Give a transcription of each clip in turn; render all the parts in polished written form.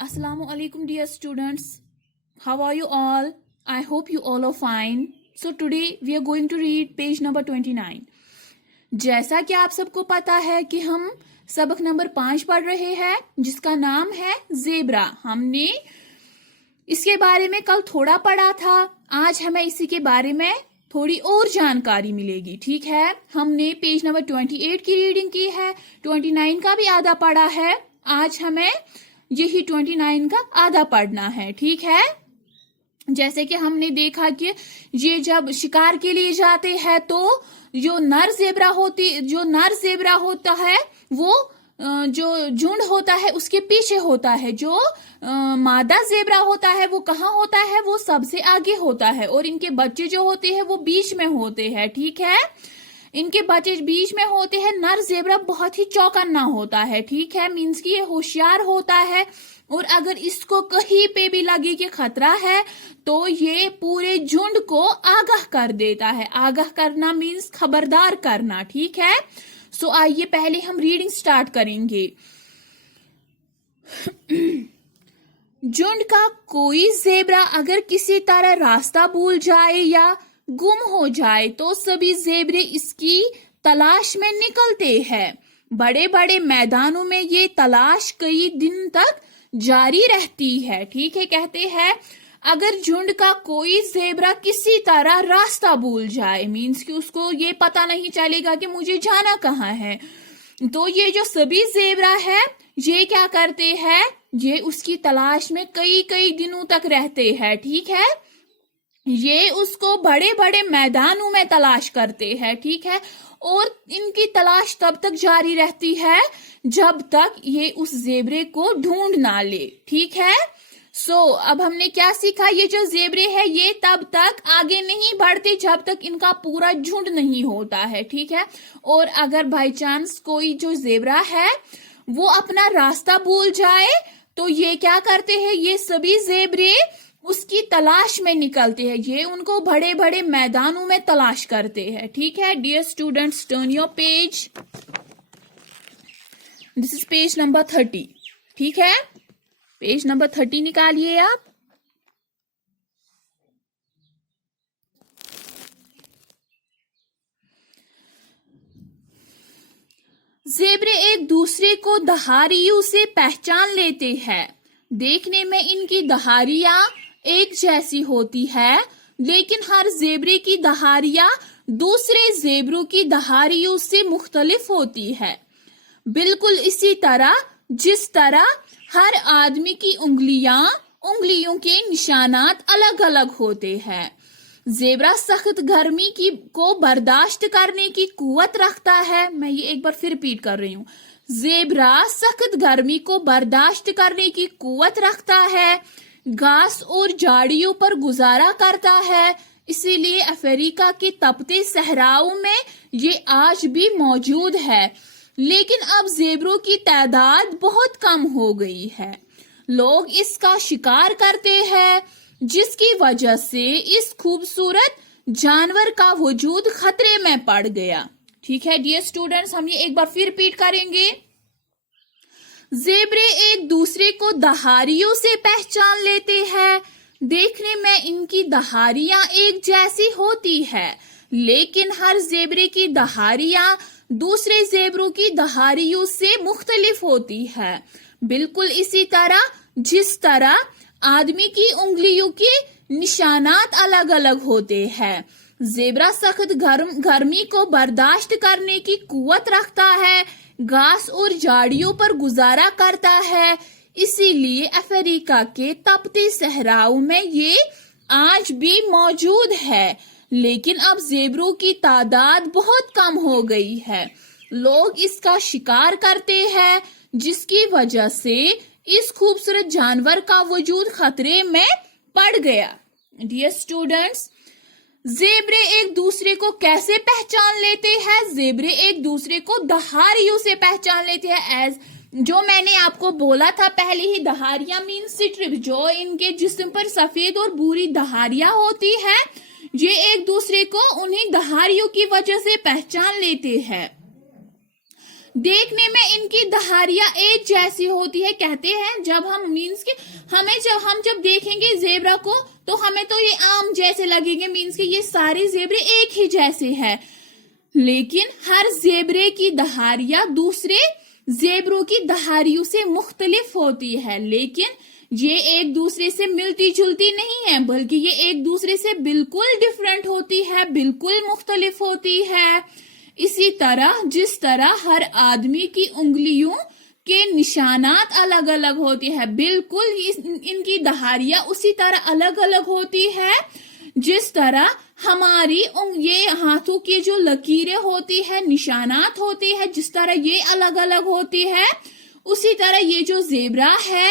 Assalamu alaikum dear students. How are you all? I hope you all are fine. So today we are going to read page number 29. जैसा कि आप सबको पता है कि हम सबक नंबर 5 पढ़ रहे हैं जिसका नाम है ज़ेब्रा। हमने इसके बारे में कल थोड़ा पढ़ा था। आज हमें इसी के बारे में थोड़ी और जानकारी मिलेगी। ठीक है, हमने पेज नंबर 28 की रीडिंग की है, 29 का भी आधा पढ़ा है। आज हमें यही 29 का आधा पढ़ना है। ठीक है, जैसे कि हमने देखा कि ये जब शिकार के लिए जाते हैं तो जो नर जेब्रा होता है वो जो झुंड होता है उसके पीछे होता है। जो मादा जेब्रा होता है वो कहाँ होता है, वो सबसे आगे होता है और इनके बच्चे जो होते हैं वो बीच में होते हैं। ठीक है, इनके बच्चे बीच में होते हैं। नर जेब्रा बहुत ही चौकन्ना होता है। ठीक है, मीन्स कि ये होशियार होता है और अगर इसको कहीं पे भी लगे कि खतरा है तो ये पूरे झुंड को आगाह कर देता है। आगाह करना मीन्स खबरदार करना। ठीक है, सो आइए पहले हम रीडिंग स्टार्ट करेंगे। झुंड का कोई जेब्रा अगर किसी तरह रास्ता भूल जाए या गुम हो जाए तो सभी जेब्रे इसकी तलाश में निकलते हैं। बड़े बड़े मैदानों में ये तलाश कई दिन तक जारी रहती है। ठीक है, कहते हैं अगर झुंड का कोई जेब्रा किसी तरह रास्ता भूल जाए, मीन्स कि उसको ये पता नहीं चलेगा कि मुझे जाना कहाँ है, तो ये जो सभी जेब्रा है ये क्या करते हैं, ये उसकी तलाश में कई कई दिनों तक रहते हैं। ठीक है, ये उसको बड़े बड़े मैदानों में तलाश करते हैं। ठीक है, और इनकी तलाश तब तक जारी रहती है जब तक ये उस जेब्रे को ढूंढ ना ले। ठीक है, अब हमने क्या सीखा, ये जो जेब्रे है ये तब तक आगे नहीं बढ़ते जब तक इनका पूरा झुंड नहीं होता है। ठीक है, और अगर बाई चांस कोई जो जेब्रा है वो अपना रास्ता भूल जाए तो ये क्या करते हैं, ये सभी जेब्रे उसकी तलाश में निकलते हैं। ये उनको बड़े बड़े मैदानों में तलाश करते हैं। ठीक है, dear students, turn your page, this is page number 30। ठीक है, पेज नंबर 30 निकालिए आप। जेब्रे एक दूसरे को दहाड़ियों से पहचान लेते हैं। देखने में इनकी दहाड़ियां एक जैसी होती है, लेकिन हर जेब्रे की दहाड़ियां दूसरे जेब्रों की दहाड़ियों से मुख्तलिफ होती है। बिल्कुल इसी तरह जिस तरह हर आदमी की उंगलियों के निशानात अलग अलग होते हैं। जेब्रा सख्त गर्मी को बर्दाश्त करने की कुव्वत रखता है। मैं ये एक बार फिर रिपीट कर रही हूँ, जेब्रा सख्त गर्मी को बर्दाश्त करने की कुव्वत रखता है, घास और झाड़ियों पर गुजारा करता है, इसीलिए अफ्रीका के तपते सहराओं में ये आज भी मौजूद है। लेकिन अब जेब्रों की तादाद बहुत कम हो गई है। लोग इसका शिकार करते हैं, जिसकी वजह से इस खूबसूरत जानवर का वजूद खतरे में पड़ गया। ठीक है डियर स्टूडेंट्स, हम ये एक बार फिर रिपीट करेंगे। जेब्रे एक दूसरे को दहाड़ियों से पहचान लेते हैं। देखने में इनकी दहाड़ियां एक जैसी होती है, लेकिन हर जेब्रे की दहाड़ियां दूसरे जेब्रों की दहाड़ियों से मुख्तलिफ होती है। बिल्कुल इसी तरह जिस तरह आदमी की उंगलियों के निशानात अलग अलग होते हैं। जेब्रा सख्त गर्मी को बर्दाश्त करने की कुव्वत रखता है, घास और झाड़ियों पर गुजारा करता है, इसीलिए अफ्रीका के तपते सहराओं में ये आज भी मौजूद है। लेकिन अब जेब्रों की तादाद बहुत कम हो गई है। लोग इसका शिकार करते हैं, जिसकी वजह से इस खूबसूरत जानवर का वजूद खतरे में पड़ गया। डियर स्टूडेंट्स, जेब्रे एक दूसरे को कैसे पहचान लेते हैं? जेब्रे एक दूसरे को दहाड़ियों से पहचान लेते हैं। एज जो मैंने आपको बोला था पहले ही, दहाड़ियां मीन स्ट्रिप, जो इनके जिस्म पर सफेद और भूरी दहाड़ियां होती है, ये एक दूसरे को उन्हीं दहाड़ियों की वजह से पहचान लेते हैं। देखने में इनकी दहाड़ियां एक जैसी होती है। कहते हैं जब हम मीन्स के हम जब देखेंगे जेबरा को तो हमें तो ये आम जैसे लगेंगे, मीन्स के ये सारे जेबरे एक ही जैसे हैं, लेकिन हर जेबरे की दहाड़ियां दूसरे जेबरों की दहाड़ियों से मुख्तलिफ होती है। लेकिन ये एक दूसरे से मिलती जुलती नहीं है, बल्कि ये एक दूसरे से बिल्कुल डिफरेंट होती है, बिल्कुल मुख्तलिफ होती है। इसी तरह जिस तरह हर आदमी की उंगलियों के निशानात अलग अलग होती है, बिल्कुल इनकी दहाड़ियां उसी तरह अलग अलग होती है। जिस तरह हमारी ये हाथों की जो लकीरें होती है, निशानात होती है, जिस तरह ये अलग अलग होती है, उसी तरह ये जो जेबरा है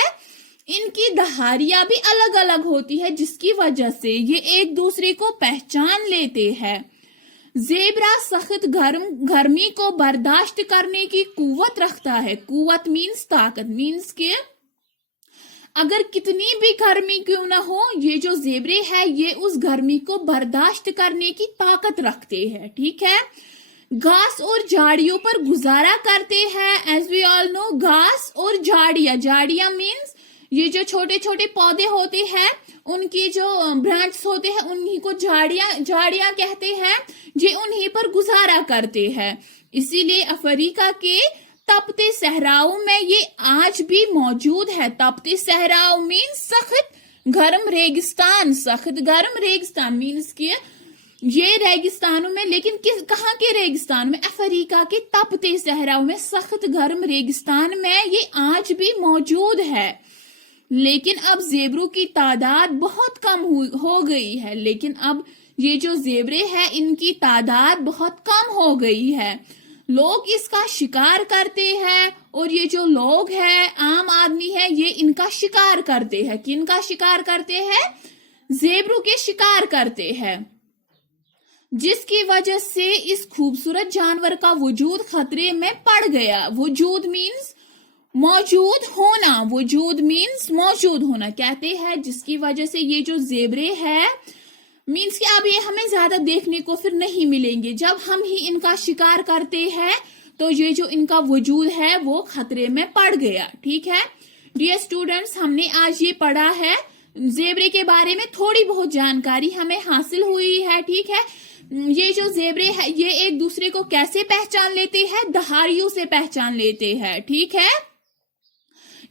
इनकी दहाड़ियां भी अलग अलग होती है, जिसकी वजह से ये एक दूसरे को पहचान लेते हैं। जेबरा सख्त गर्मी को बर्दाश्त करने की कुव्वत रखता है। कुव्वत मीन्स ताकत, मीन्स के अगर कितनी भी गर्मी क्यों ना हो, ये जो जेबरे है ये उस गर्मी को बर्दाश्त करने की ताकत रखते हैं। ठीक है, घास और झाड़ियों पर गुजारा करते हैं। एज वी ऑल नो, घास और झाड़ियां मीन्स ये जो छोटे छोटे पौधे होते हैं उनकी जो ब्रांच होते हैं उन्हीं को झाड़ियां कहते हैं। ये उन्हीं पर गुजारा करते हैं। इसीलिए अफ्रीका के तपते सहराओं में ये आज भी मौजूद है। तपते सहराओं मीन्स सख्त गर्म रेगिस्तान। सख्त गर्म रेगिस्तान मीन्स कि ये रेगिस्तानों में, लेकिन कहाँ के रेगिस्तान में? अफ्रीका के तपते सहराओं में, सख्त गर्म रेगिस्तान में ये आज भी मौजूद है। लेकिन अब जेबरों की तादाद बहुत कम हो गई है। लेकिन अब ये जो जेबरे हैं इनकी तादाद बहुत कम हो गई है। लोग इसका शिकार करते हैं और ये जो लोग हैं, आम आदमी है, ये इनका शिकार करते हैं। किनका शिकार करते हैं? जेबरों के शिकार करते हैं, जिसकी वजह से इस खूबसूरत जानवर का वजूद खतरे में पड़ गया। वजूद मीन्स मौजूद होना, वजूद मीन्स मौजूद होना। कहते हैं जिसकी वजह से ये जो जेबरे है मीन्स कि अब ये हमें ज्यादा देखने को फिर नहीं मिलेंगे। जब हम ही इनका शिकार करते हैं तो ये जो इनका वजूद है वो खतरे में पड़ गया। ठीक है डियर स्टूडेंट्स, हमने आज ये पढ़ा है जेबरे के बारे में, थोड़ी बहुत जानकारी हमें हासिल हुई है। ठीक है, ये जो जेबरे है ये एक दूसरे को कैसे पहचान लेते हैं? दहाड़ियों से पहचान लेते हैं। ठीक है,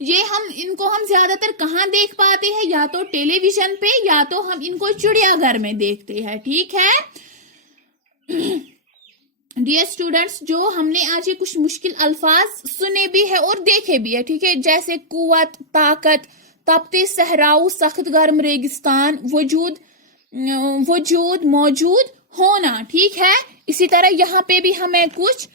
ये इनको हम ज्यादातर कहाँ देख पाते हैं? या तो टेलीविजन पे, या तो हम इनको चिड़ियाघर में देखते हैं। ठीक है डियर स्टूडेंट्स, जो हमने आज ये कुछ मुश्किल अल्फाज सुने भी है और देखे भी है। ठीक है, जैसे कुव्वत, ताकत, तपते सहराओ, सख्त गर्म रेगिस्तान, वजूद, मौजूद होना। ठीक है, इसी तरह यहाँ पे भी हमें कुछ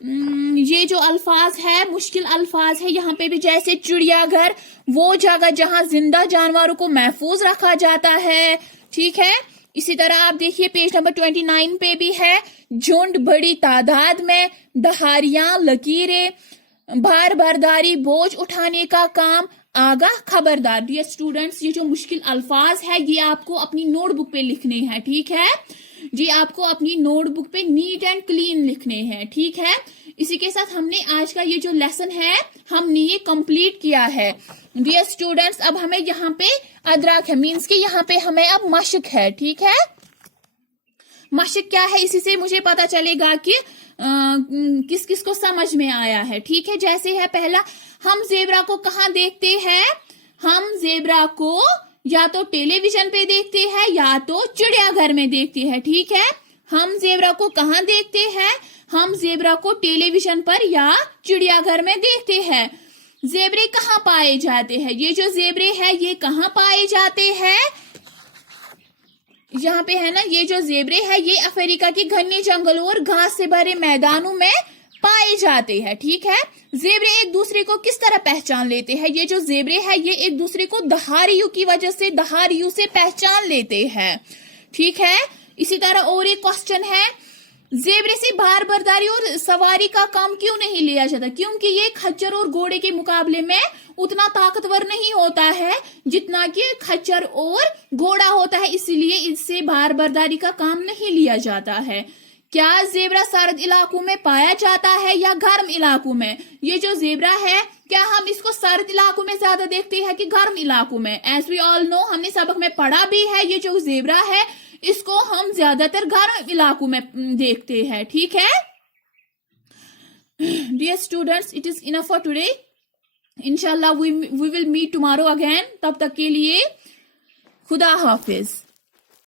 ये जो अल्फाज है, मुश्किल अल्फाज है, यहाँ पे भी जैसे चिड़ियाघर, वो जगह जहाँ जिंदा जानवरों को महफूज रखा जाता है। ठीक है, इसी तरह आप देखिए पेज नंबर 29 पे भी है, झुंड, बड़ी तादाद में, दहाड़ियां, लकीरें, भार बर्दारी, बोझ उठाने का काम, आगाह, खबरदार। डियर स्टूडेंट्स, ये जो मुश्किल अल्फाज है ये आपको अपनी नोटबुक पे लिखने हैं। ठीक है जी, आपको अपनी नोटबुक पे नीट एंड क्लीन लिखने हैं। ठीक है, इसी के साथ हमने आज का ये जो लेसन है हमने ये कंप्लीट किया है। डियर स्टूडेंट्स, अब हमें यहाँ पे अदराक है, मीन्स कि यहाँ पे हमें अब मशक है। ठीक है, मशक क्या है, इसी से मुझे पता चलेगा कि किस किस को समझ में आया है। ठीक है, जैसे है पहला, हम जेबरा को कहाँ देखते हैं? हम जेबरा को या तो टेलीविजन पे देखते हैं या तो चिड़ियाघर में देखते हैं। ठीक है, हम जेबरा को कहाँ देखते हैं? हम जेबरा को टेलीविजन पर या चिड़ियाघर में देखते हैं। जेबरे कहाँ पाए जाते हैं? ये जो जेबरे हैं ये कहाँ पाए जाते हैं? यहाँ पे है ना, ये जो जेबरे है ये अफ्रीका के घने जंगलों और घास से भरे मैदानों में पाए जाते हैं। ठीक है, जेबरे एक दूसरे को किस तरह पहचान लेते हैं? ये जो जेबरे है ये एक दूसरे को दहाड़ियों की वजह से, दहाड़ियों से पहचान लेते हैं। ठीक है, इसी तरह और एक क्वेश्चन है, जेबरे से भार बर्दारी और सवारी का काम क्यों नहीं लिया जाता? क्योंकि ये खच्चर और घोड़े के मुकाबले में उतना ताकतवर नहीं होता है जितना कि खच्चर और घोड़ा होता है, इसीलिए इससे भार बर्दारी का काम नहीं लिया जाता है। کیا زیبرا سرد علاقوں میں پایا جاتا ہے یا گرم علاقوں میں؟ یہ جو زیبرا ہے کیا ہم اس کو سرد علاقوں میں زیادہ دیکھتے ہیں کہ گرم علاقوں میں؟ ایز وی آل نو، ہم نے سبق میں پڑھا بھی ہے، یہ جو زیبرا ہے اس کو ہم زیادہ تر گرم علاقوں میں دیکھتے ہیں. ٹھیک ہے dear students, it is enough for today. انشاءاللہ we will meet tomorrow again. تب تک کے لیے خدا حافظ.